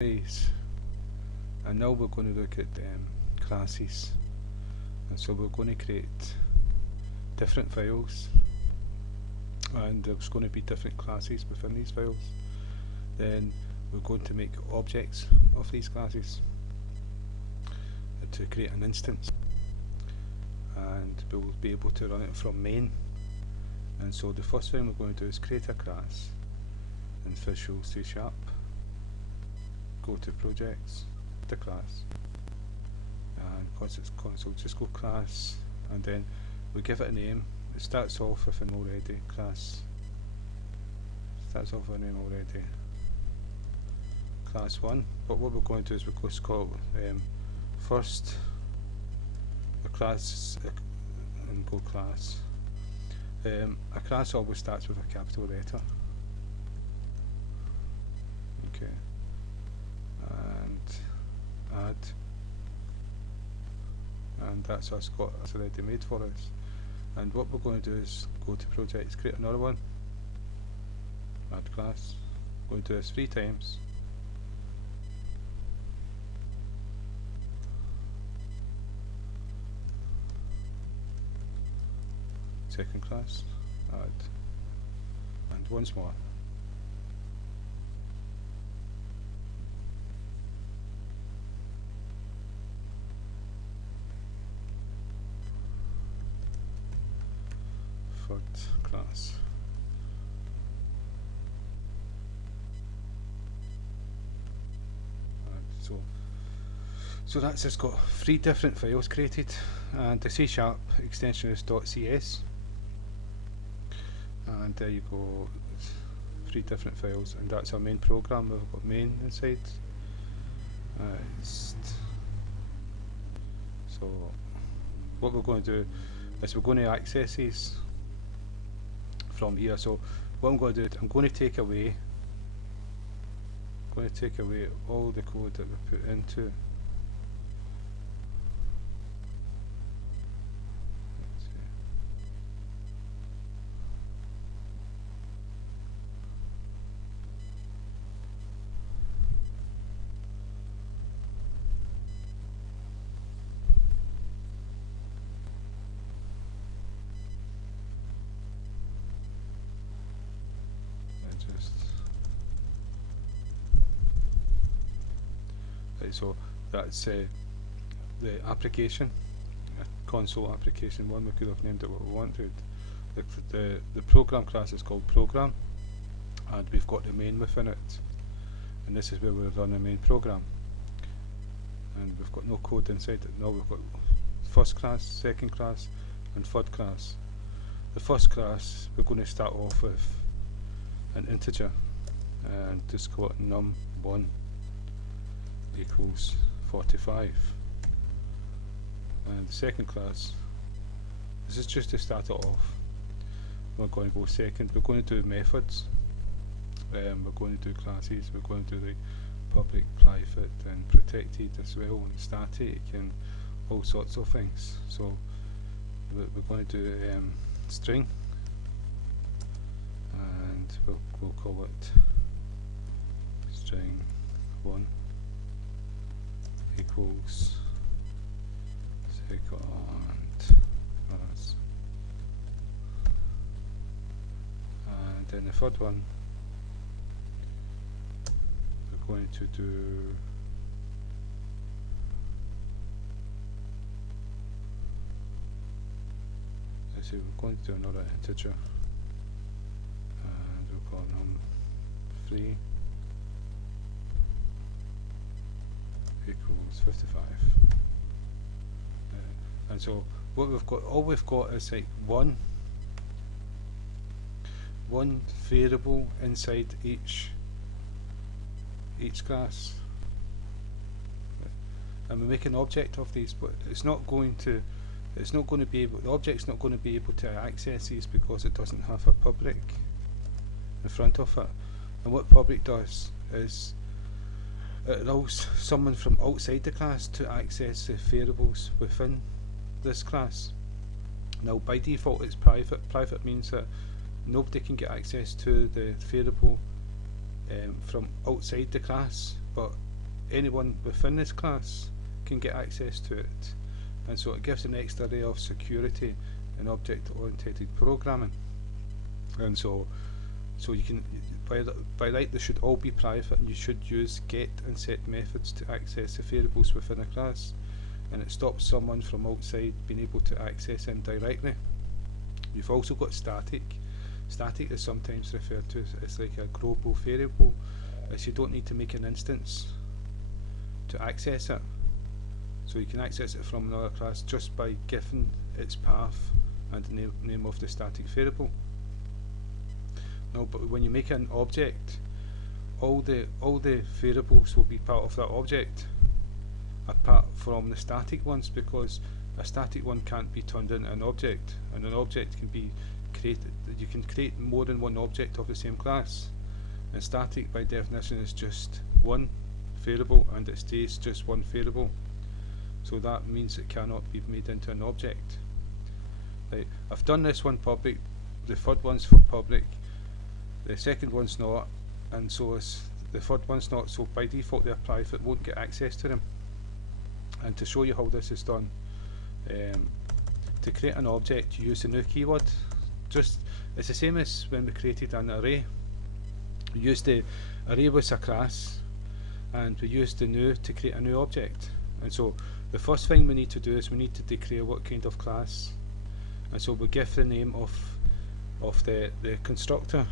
And now we're going to look at classes, and so we're going to create different files, and there's going to be different classes within these files. Then we're going to make objects of these classes to create an instance, and we'll be able to run it from main. And so the first thing we're going to do is create a class in Visual C#. Go to projects, the class, and because it's console, just go class, and then we give it a name. It starts off with an already class. Starts off with a name already. Class 1. But what we're going to do is we're going to call first a class and go class. A class always starts with a capital letter. Okay. And add, and that's us got it's already made for us. And what we're going to do is go to projects, create another one, add class. We're going to do this 3 times. Second class, add, and once more. Third class. So that's just got 3 different files created, and the C# extension is .cs. And there you go, 3 different files, and that's our main program. We've got main inside. So what we're going to do is we're going to access these from here. So what I'm going to do, I'm going to take away all the code that we put into. So that's the application, console application 1. We could have named it what we wanted. The program class is called program, and we've got the main within it, and this is where we run the main program. And we've got no code inside it. Now we've got first class, second class, and third class. The first class, we're going to start off with an integer, and just call it num1 equals 45. And the second class, this is just to start it off. We're going to go second. We're going to do methods. We're going to do classes. We're going to do the public, private, and protected as well, and static, and all sorts of things. So we're going to do string, and we'll call it string 1 equals second class, and then the third one we're going to do we're going to do another integer, and we'll call num3 equals 55. And so what we've got, all we've got is like one variable inside each class, and we make an object of these, but it's not going to be able, the object's not going to be able to access these because it doesn't have a public in front of it. And what public does is it allows someone from outside the class to access the variables within this class. Now by default it's private. Private means that nobody can get access to the variable from outside the class, but anyone within this class can get access to it, and so it gives an extra layer of security in object-oriented programming. And so you can, by right, they should all be private, and you should use get and set methods to access the variables within a class, and it stops someone from outside being able to access them directly. You've also got static. Static is sometimes referred to as like a global variable, as you don't need to make an instance to access it. So you can access it from another class just by giving its path and the name of the static variable. No, but when you make an object, all the variables will be part of that object, apart from the static ones, because a static one can't be turned into an object, and an object can be created. You can create more than one object of the same class, and static by definition is just one variable, and it stays just one variable. So that means it cannot be made into an object. Right, I've done this one public, the third one's for public, the second one's not, and so is the third one's not, so by default they're private, won't get access to them. And to show you how this is done, to create an object you use the new keyword. Just, it's the same as when we created an array. We used the array was a class, and we used the new to create a new object. And so the first thing we need to do is we need to declare what kind of class, and so we give the name of the constructor,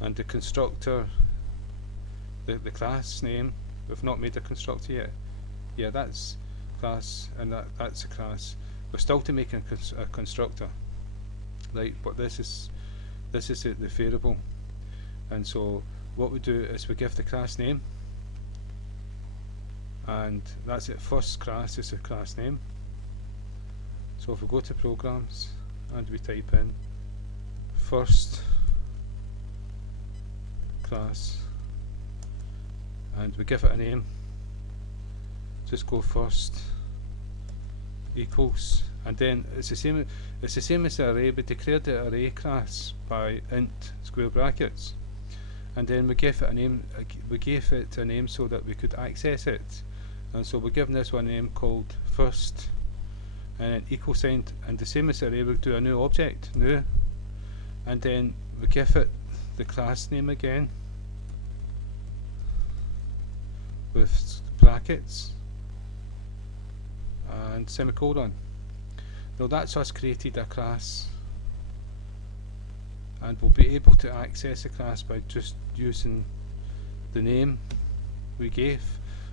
and the constructor, the class name. We've not made a constructor yet. Yeah, that's class, and that's a class. We're still to make a constructor, right? But this is the variable, and so what we do is we give the class name, and that's it. First class is the class name. So if we go to programs and we type in first class and we give it a name, just go first equals, and then it's the same as the array. We declared the array class by int square brackets, and then we gave it a name. We gave it a name so that we could access it, and so we're giving this one a name called first, and then equal sign, and the same as the array, we'll do a new object, new, and then we give it the class name again with brackets and semicolon. Now that's us created a class, and we'll be able to access the class by just using the name we gave.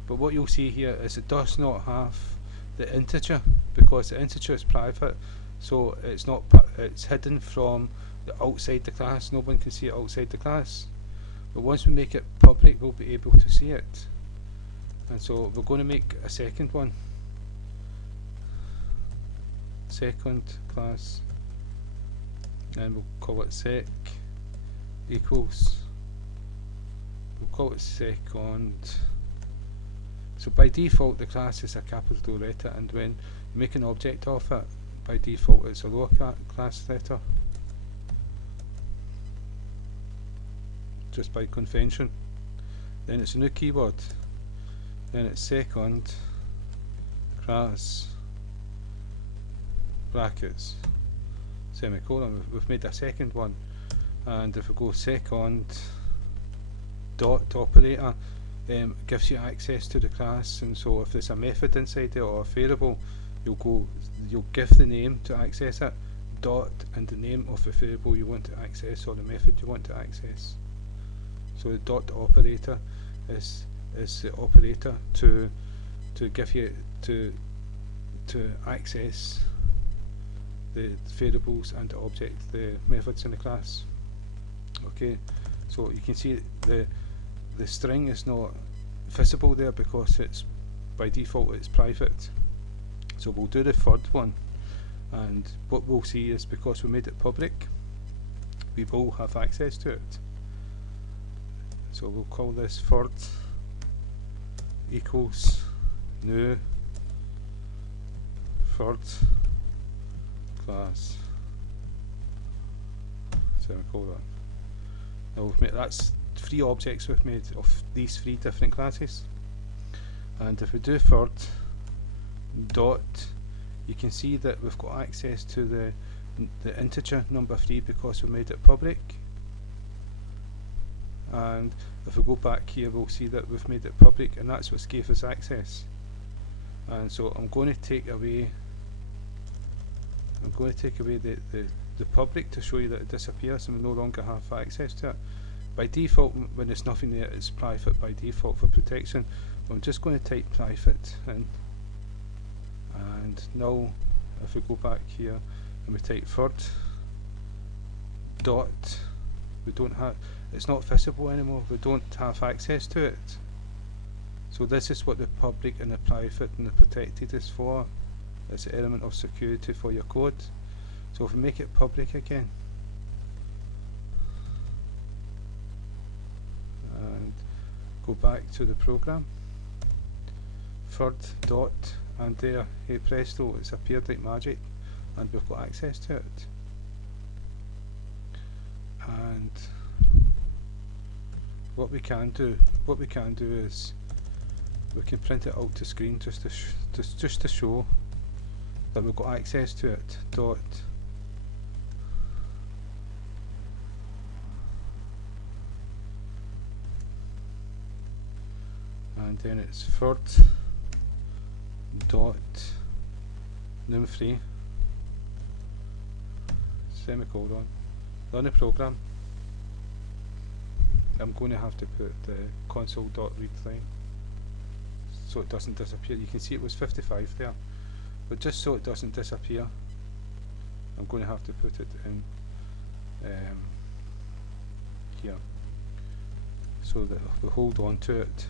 But what you'll see here is it does not have the integer, because the integer is private, so it's hidden from the outside the class. No one can see it outside the class, but once we make it public we'll be able to see it. And so we're going to make a second one, second class, and we'll call it sec equals, we'll call it second. So by default the class is a capital letter, and when you make an object of it, by default it's a lower class letter, just by convention. Then it's a new keyword, then it's second class brackets semicolon. We've made a second one, and if we go second dot operator, gives you access to the class, and so if there's a method inside there or a variable, you'll give the name to access it, dot, and the name of the variable you want to access or the method you want to access. So the dot operator is the operator to give you to access the variables and the object, the methods in the class. Okay, so you can see the string is not visible there because it's by default it's private. So we'll do the third one, and what we'll see is because we made it public, we will have access to it. So we'll call this third equals new third class semicolon. Now we've made, that's three objects we've made of these three different classes. and if we do third dot, you can see that we've got access to the integer number 3 because we made it public. And if we go back here, we'll see that we've made it public, and that's what gave us access. And so I'm going to take away the public to show you that it disappears and we no longer have access to it. By default, when there's nothing there, it's private by default for protection. But I'm just going to type private in, and now if we go back here and we type third dot, we don't have, it's not visible anymore, we don't have access to it. So this is what the public and the private and the protected is for. It's an element of security for your code. So if we make it public again, and go back to the program, third dot, and there, hey presto, it's appeared like magic and we've got access to it. And what we can do is we can print it out to screen just to show that we've got access to it. Dot and then it's third dot num3 semicolon. Run the program. I'm going to have to put the console.readline so it doesn't disappear. You can see it was 55 there, but just so it doesn't disappear, I'm going to have to put it in here so that we hold on to it.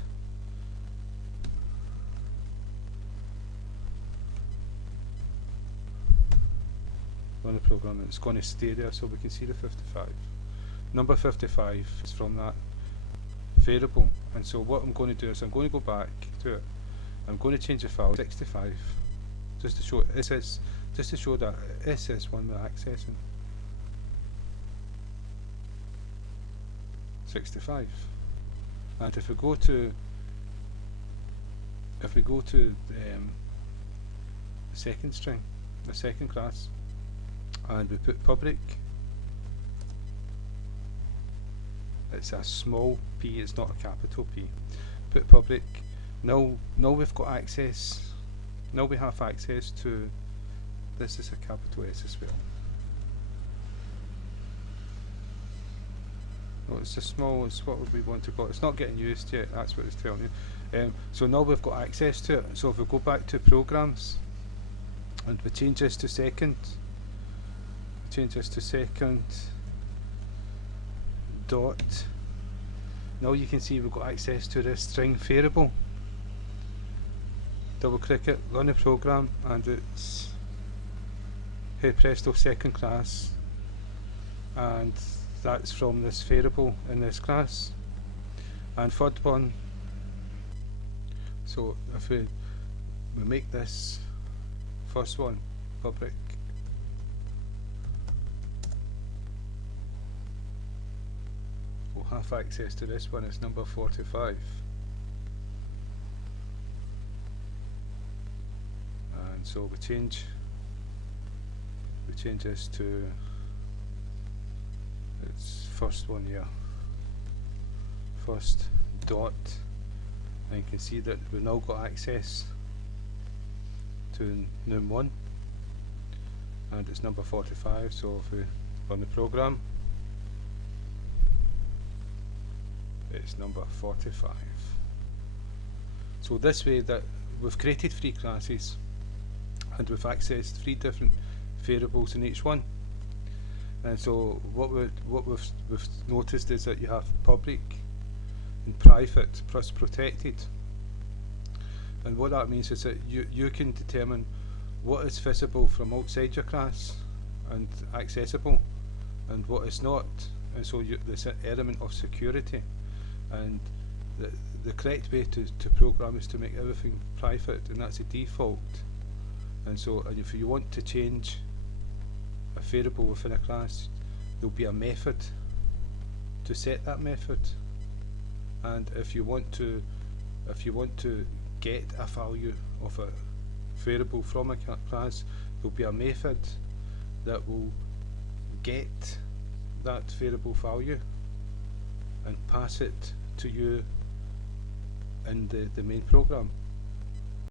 Run the program and it's going to stay there so we can see the 55. Number 55 is from that variable, and so what I'm going to do is I'm going to go back to it. I'm going to change the file 65 just to show that S is one we're accessing. 65. And if we go to the second string, the second class, and we put public, it's a small p, it's not a capital P. Put public. Now we've got access. Now we have access to, this is a capital S as well. Oh, it's a small, it's what would we want to call it? It's not getting used yet, that's what it's telling you. So now we've got access to it. So if we go back to programs and we change this to second, dot, now you can see we've got access to this string variable. Double click it, run the program, and it's, hey presto, second class, and that's from this variable in this class. And third one, so if we make this first one public, we'll have access to this one, it's number 45. And so we change this to its first one here, first dot, and you can see that we've now got access to num1 and it's number 45. So if we run the program, it's number 45. So this way that we've created 3 classes and we've accessed 3 different variables in each one. And so what we've noticed is that you have public and private plus protected. And what that means is that you can determine what is visible from outside your class and accessible and what is not. And so there's an element of security. And the correct way to program is to make everything private, and that's a default. And so, and if you want to change a variable within a class, there'll be a method to set that method. And if you want to get a value of a variable from a class, there'll be a method that will get that variable value and pass it to you in the main program.